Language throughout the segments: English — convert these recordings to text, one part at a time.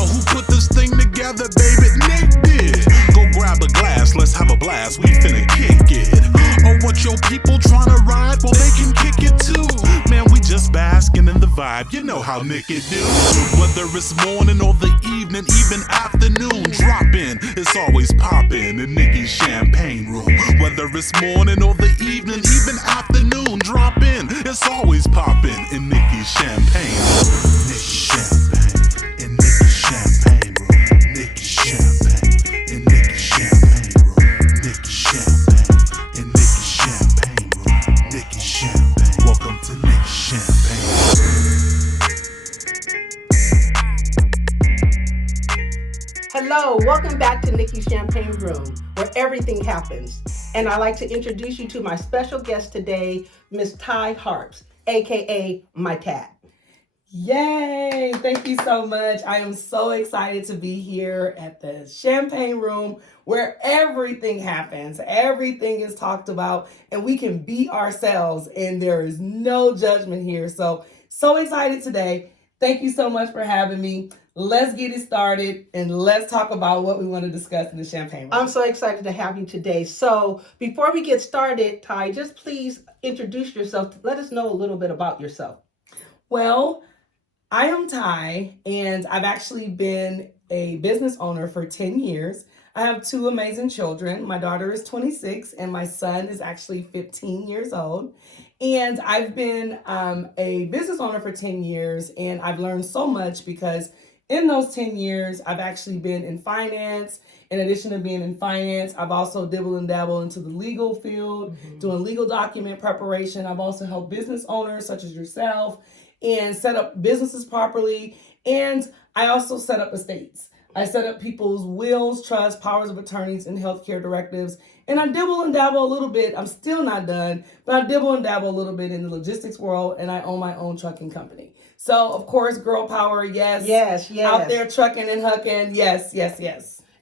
Yo, who put this thing together, baby? Nick did. Go grab a glass, let's have a blast, we finna kick it. Or what your people tryna ride, well they can kick it too. Man, we just basking in the vibe, you know how Niki do. Whether it's morning or the evening, even afternoon, drop in, it's always poppin' in Niki's champagne room. Whether it's morning or the evening, even afternoon, drop in, it's always poppin' in Niki's champagne room. Niki's champagne in Niki's champagne room. Niki's champagne in Niki's champagne room. Niki's champagne in Niki's champagne room. Niki's champagne. Welcome to Niki's champagne room. Hello, welcome back to Niki's Champagne Room, where everything happens. And I'd like to introduce you to my special guest today, Miss Ty Harps, aka my Tat. Yay! Thank you so much. I am so excited to be here at the Champagne Room where everything happens, everything is talked about, and we can be ourselves, and there is no judgment here. So excited today. Thank you so much for having me. Let's get it started and let's talk about what we want to discuss in the Champagne Room. I'm so excited to have you today. So before we get started, Ty, just please introduce yourself. Let us know a little bit about yourself. Well, I am Ty, and I've actually been a business owner for 10 years. I have two amazing children. My daughter is 26, and my son is actually 15 years old. And I've been a business owner for 10 years, and I've learned so much because in those 10 years, I've actually been in finance. In addition to being in finance, I've also dibble and dabble into the legal field, doing legal document preparation. I've also helped business owners such as yourself and set up businesses properly. And I also set up estates. I set up people's wills, trusts, powers of attorneys, and healthcare directives. And I dibble and dabble a little bit. I'm still not done, but I dibble and dabble a little bit in the logistics world, and I own my own trucking company. So, of course, girl power, yes. Yes. Out there trucking and hucking, yes.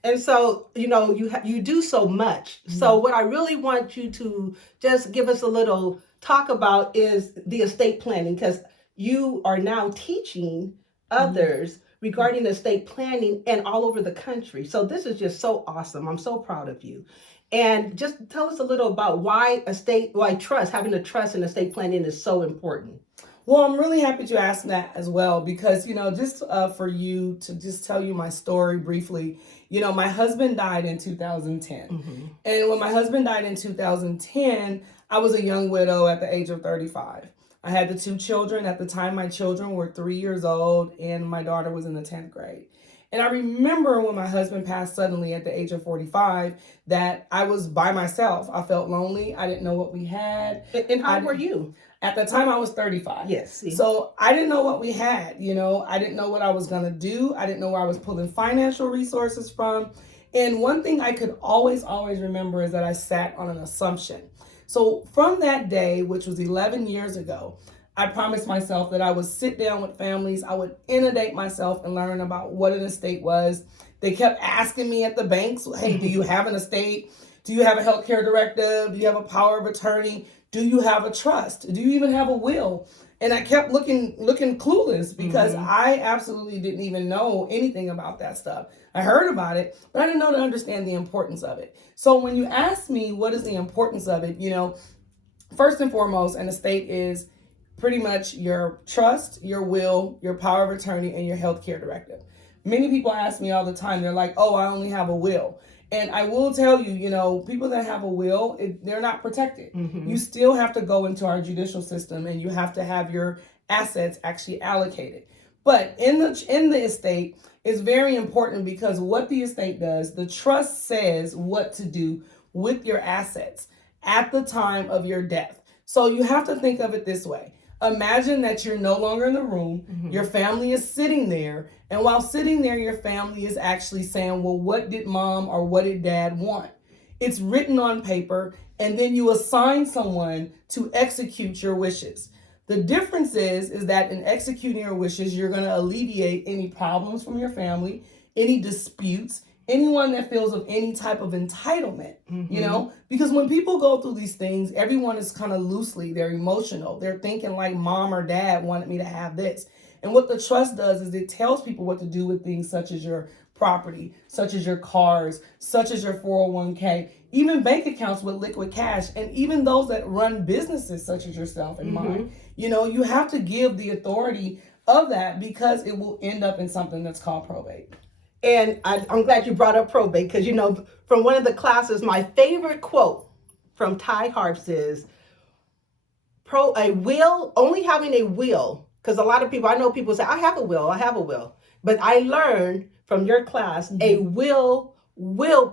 And so, you do so much. So what I really want you to just give us a little talk about is the estate planning, because you are now teaching others regarding estate planning and all over the country. So this is just so awesome. I'm so proud of you. And just tell us a little about why having a trust in estate planning is so important. Well, I'm really happy you asked that as well, because, just for you to just tell you my story briefly, my husband died in 2010. And when my husband died in 2010, I was a young widow at the age of 35. I had the two children. At the time, my children were 3 years old and my daughter was in the 10th grade. And I remember when my husband passed suddenly at the age of 45 that I was by myself. I felt lonely. I didn't know what we had. And how were you? At the time, I was 35. Yes. See. So I didn't know what we had. I didn't know what I was going to do. I didn't know where I was pulling financial resources from. And one thing I could always remember is that I sat on an assumption. So from that day, which was 11 years ago, I promised myself that I would sit down with families. I would inundate myself and learn about what an estate was. They kept asking me at the banks, hey, do you have an estate? Do you have a healthcare directive? Do you have a power of attorney? Do you have a trust? Do you even have a will? And I kept looking clueless because I absolutely didn't even know anything about that stuff. I heard about it, but I didn't know to understand the importance of it. So when you ask me what is the importance of it, first and foremost, an estate is pretty much your trust, your will, your power of attorney, and your healthcare directive. Many people ask me all the time, they're like, oh, I only have a will. And I will tell you, people that have a will, they're not protected. You still have to go into our judicial system and you have to have your assets actually allocated. But in the estate, it's very important because what the estate does, the trust says what to do with your assets at the time of your death. So you have to think of it this way. Imagine that you're no longer in the room, your family is sitting there, and while sitting there, your family is actually saying, well, what did mom or what did dad want? It's written on paper, and then you assign someone to execute your wishes. The difference is that in executing your wishes, you're going to alleviate any problems from your family, any disputes, anyone that feels of any type of entitlement, because when people go through these things, everyone is kind of loosely, they're emotional. They're thinking like mom or dad wanted me to have this. And what the trust does is it tells people what to do with things such as your property, such as your cars, such as your 401k, even bank accounts with liquid cash, and even those that run businesses such as yourself and mine. You know, you have to give the authority of that because it will end up in something that's called probate. And I'm glad you brought up probate because, you know, from one of the classes, my favorite quote from Harps is, only having a will, because a lot of people, I know people say, I have a will. But I learned from your class, a will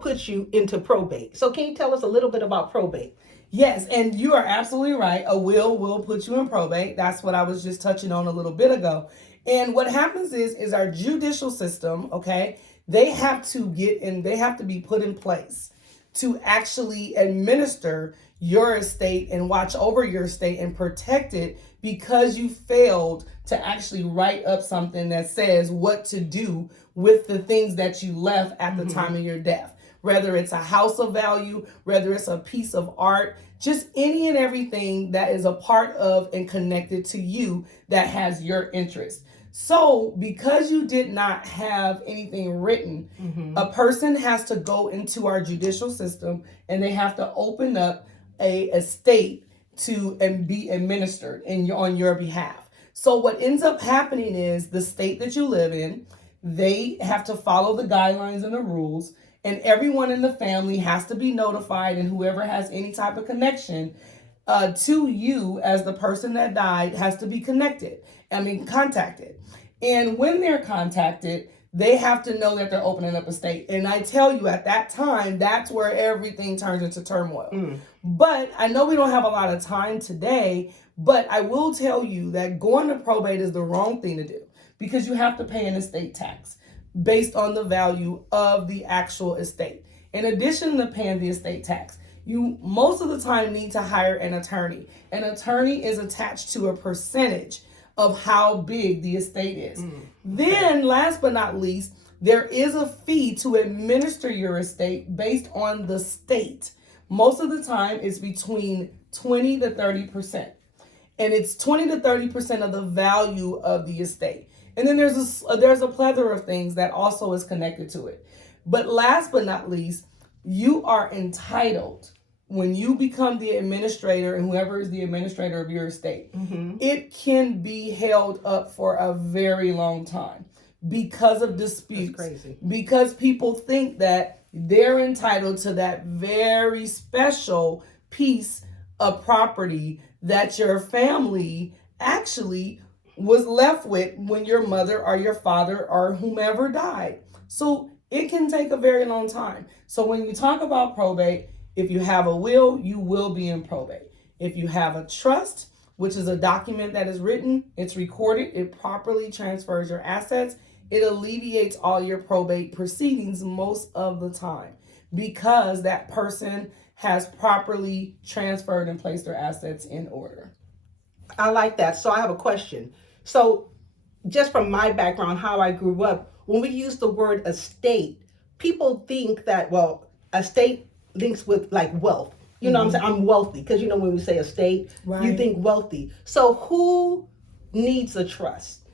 put you into probate. So can you tell us a little bit about probate? Yes, and you are absolutely right. A will put you in probate. That's what I was just touching on a little bit ago. And what happens is our judicial system, okay, they have to be put in place to actually administer your estate and watch over your estate and protect it because you failed to actually write up something that says what to do with the things that you left at the time of your death. Whether it's a house of value, whether it's a piece of art, just any and everything that is a part of and connected to you that has your interest. So because you did not have anything written, a person has to go into our judicial system and they have to open up a estate and be administered on your behalf. So what ends up happening is the state that you live in, they have to follow the guidelines and the rules, and everyone in the family has to be notified, and whoever has any type of connection to you as the person that died has to be contacted. And when they're contacted, they have to know that they're opening up a estate. And I tell you, at that time, that's where everything turns into turmoil. But I know we don't have a lot of time today, but I will tell you that going to probate is the wrong thing to do because you have to pay an estate tax based on the value of the actual estate. In addition to paying the estate tax, you most of the time need to hire an attorney. An attorney is attached to a percentage of how big the estate is. Then, last but not least, there is a fee to administer your estate based on the state. Most of the time, it's between 20 to 30%. And it's 20 to 30% of the value of the estate. And then there's a plethora of things that also is connected to it. But last but not least, you are entitled, when you become the administrator and whoever is the administrator of your estate, it can be held up for a very long time because of disputes. That's crazy. Because people think that they're entitled to that very special piece of property that your family actually was left with when your mother or your father or whomever died. So it can take a very long time. So when you talk about probate, if you have a will, you will be in probate. If you have a trust, which is a document that is written, it's recorded, it properly transfers your assets, it alleviates all your probate proceedings most of the time because that person has properly transferred and placed their assets in order. I like that. So I have a question. So just from my background, how I grew up, when we use the word estate, people think that, well, estate links with like wealth. You know what I'm saying? I'm wealthy. Because you know when we say estate, you think wealthy. So who needs a trust?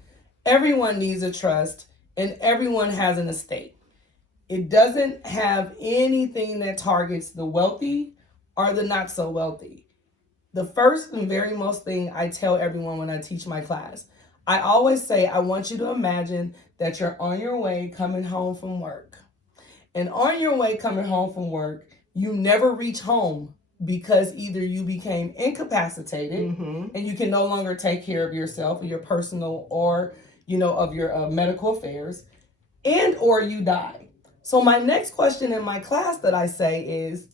Everyone needs a trust and everyone has an estate. It doesn't have anything that targets the wealthy or the not so wealthy. The first and very most thing I tell everyone when I teach my class, I always say, I want you to imagine that you're on your way coming home from work. And on your way coming home from work, you never reach home because either you became incapacitated and you can no longer take care of yourself or your personal or, of your medical affairs, and or you die. So my next question in my class that I say is,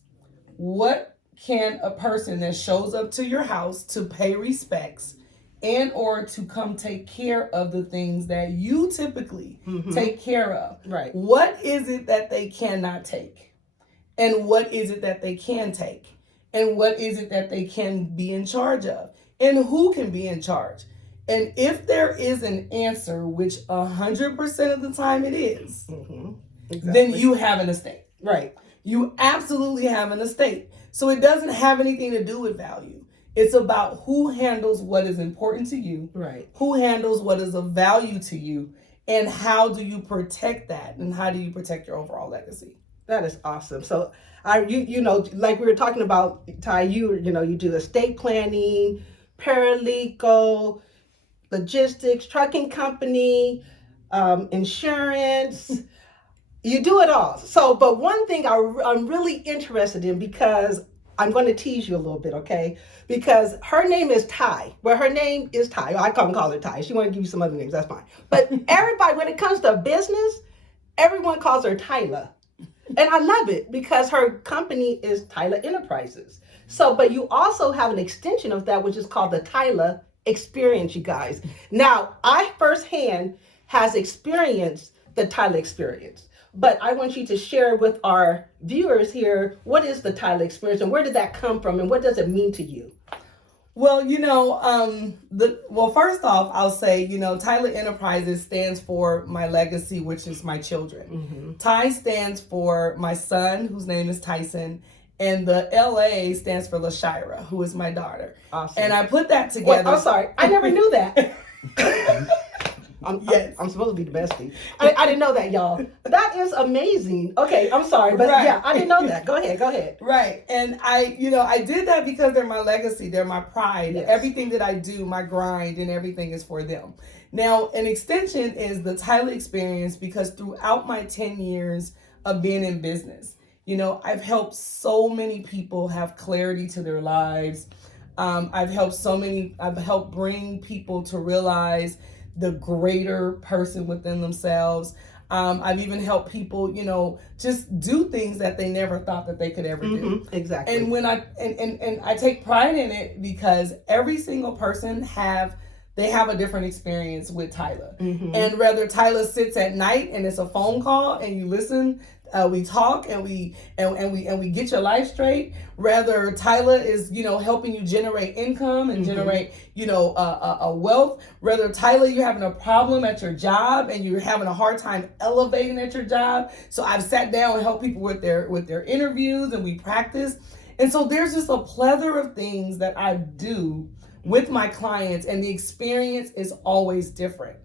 what can a person that shows up to your house to pay respects and or to come take care of the things that you typically take care of? Right. What is it that they cannot take? And what is it that they can take? And what is it that they can be in charge of? And who can be in charge? And if there is an answer, which 100% of the time it is, then you have an estate. Right. You absolutely have an estate. So it doesn't have anything to do with value. It's about who handles what is important to you, Right. who handles what is of value to you, and how do you protect that, and how do you protect your overall legacy. That is awesome. So you know, like we were talking about, Ty, you do estate planning, paralegal, logistics, trucking company, insurance. You do it all. So, but one thing I'm really interested in, because I'm going to tease you a little bit, okay? Because her name is Ty. Well, her name is Ty. I can't call her Ty. She want to give you some other names. That's fine. But everybody, when it comes to business, everyone calls her Tyla. And I love it because her company is Tyla Enterprises. So, but you also have an extension of that, which is called the Tyla Experience, you guys. Now, I firsthand has experienced the Tyla Experience, but I want you to share with our viewers here, what is the Tyla Experience and where did that come from and what does it mean to you? Well, first off, I'll say, Tyla Enterprises stands for my legacy, which is my children. Mm-hmm. Ty stands for my son, whose name is Tyson, and the LA stands for LaShira, who is my daughter. Awesome. And I put that together. Wait, I'm sorry, I never knew that. Yes. I'm supposed to be the bestie. I didn't know that, y'all. That is amazing. Okay, I'm sorry, but Right. yeah, I didn't know that. Go ahead. Right. And I did that because they're my legacy. They're my pride. Yes. Everything that I do, my grind and everything is for them. Now, an extension is the Tyla Experience, because throughout my 10 years of being in business, I've helped so many people have clarity to their lives. I've helped bring people to realize the greater person within themselves. I've even helped people, just do things that they never thought that they could ever do. Exactly. And when I take pride in it, because every single person have a different experience with Tyla. Mm-hmm. And whether Tyla sits at night and it's a phone call and you listen, we talk and we get your life straight. Rather, Tyla is helping you generate income and generate a wealth. Rather, Tyla, you're having a problem at your job and you're having a hard time elevating at your job. So I've sat down and helped people with their interviews, and we practice. And so there's just a plethora of things that I do with my clients, and the experience is always different.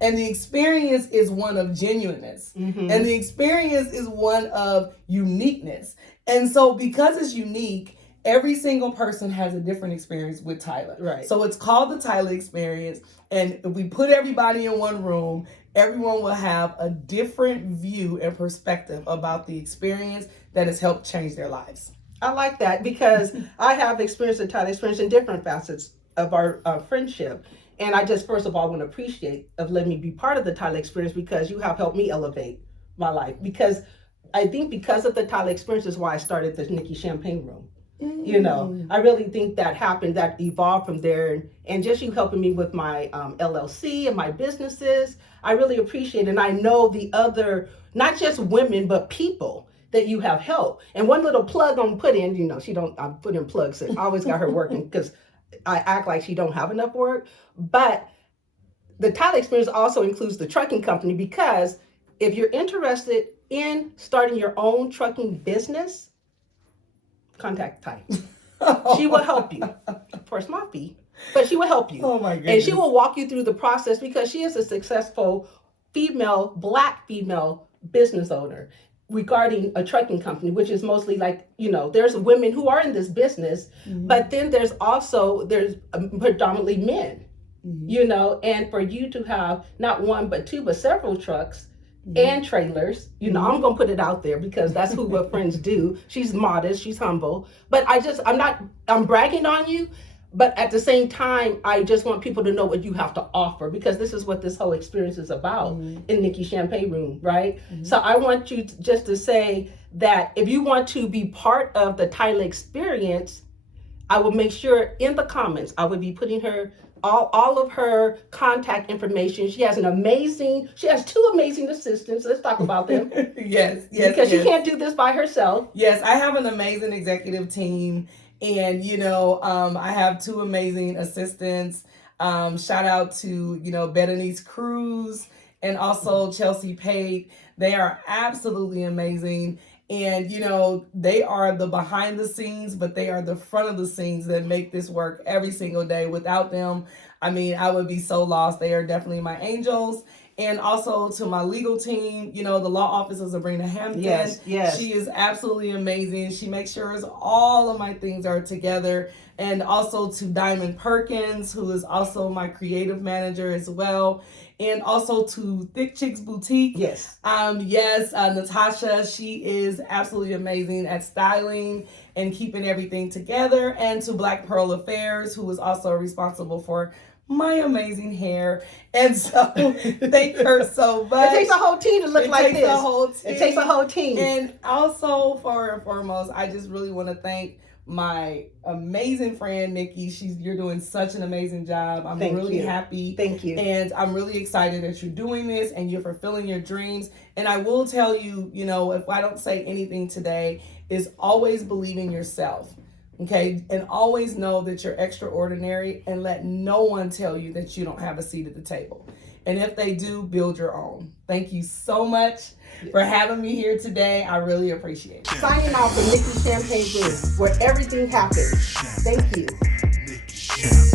And the experience is one of genuineness. Mm-hmm. And the experience is one of uniqueness. And so because it's unique, every single person has a different experience with Tyla. Right. So it's called the Tyla Experience. And if we put everybody in one room, everyone will have a different view and perspective about the experience that has helped change their lives. I like that, because I have experienced the Tyla Experience in different facets of our friendship. And I just, first of all, want to appreciate of letting me be part of the Tyla Experience, because you have helped me elevate my life. Because I think because of the Tyla Experience is why I started the Niki Champagne Room. I really think that happened, that evolved from there. And just you helping me with my LLC and my businesses, I really appreciate it. And I know the other, not just women, but people that you have helped. And one little plug I'm put in, I'm putting plugs, so I always got her working because I act like she don't have enough work. But the Tyla Experience also includes the trucking company, because if you're interested in starting your own trucking business, contact Ty. She will help you for a small fee, but she will help you. Oh my goodness. And she will walk you through the process, because she is a successful Black female business owner regarding a trucking company, which is mostly like, there's women who are in this business, mm-hmm. but then there's predominantly men, mm-hmm. And for you to have not one, but two, but several trucks, mm-hmm. and trailers, mm-hmm. I'm going to put it out there because that's who what friends do. She's modest, she's humble, but I'm bragging on you. But at the same time, I just want people to know what you have to offer, because this is what this whole experience is about, mm-hmm. in Niki Champagne Room, right? Mm-hmm. So I want you just to say that if you want to be part of the Tyla Experience, I will make sure in the comments, I will be putting her all of her contact information. She has two amazing assistants. Let's talk about them. Yes. Because she can't do this by herself. Yes, I have an amazing executive team. And, I have two amazing assistants. Shout out to, Berenice Cruz and also Chelsea Pate. They are absolutely amazing. And, you know, they are the behind the scenes, but they are the front of the scenes that make this work every single day. Without them, I mean, I would be so lost. They are definitely my angels. And also to my legal team, you know, the law office of Sabrina Hampton. Yes, yes. She is absolutely amazing. She makes sure all of my things are together. And also to Diamond Perkins, who is also my creative manager as well. And also to Thick Chicks Boutique. Yes. Natasha, she is absolutely amazing at styling and keeping everything together. And to Black Pearl Affairs, who is also responsible for my amazing hair. And so thank her so much. It takes a whole team to look like this. It takes a whole team. It takes a whole team. And also, for and foremost, I just really want to thank my amazing friend Niki. You're doing such an amazing job. I'm really happy. Thank you. And I'm really excited that you're doing this and you're fulfilling your dreams. And I will tell you, you know, if I don't say anything today, is always believe in yourself. Okay, and always know that you're extraordinary, and let no one tell you that you don't have a seat at the table. And if they do, build your own. Thank you so much for having me here today. I really appreciate it. Signing off from Niki Champagne Group, where everything happens. Thank you. Niki Champagne.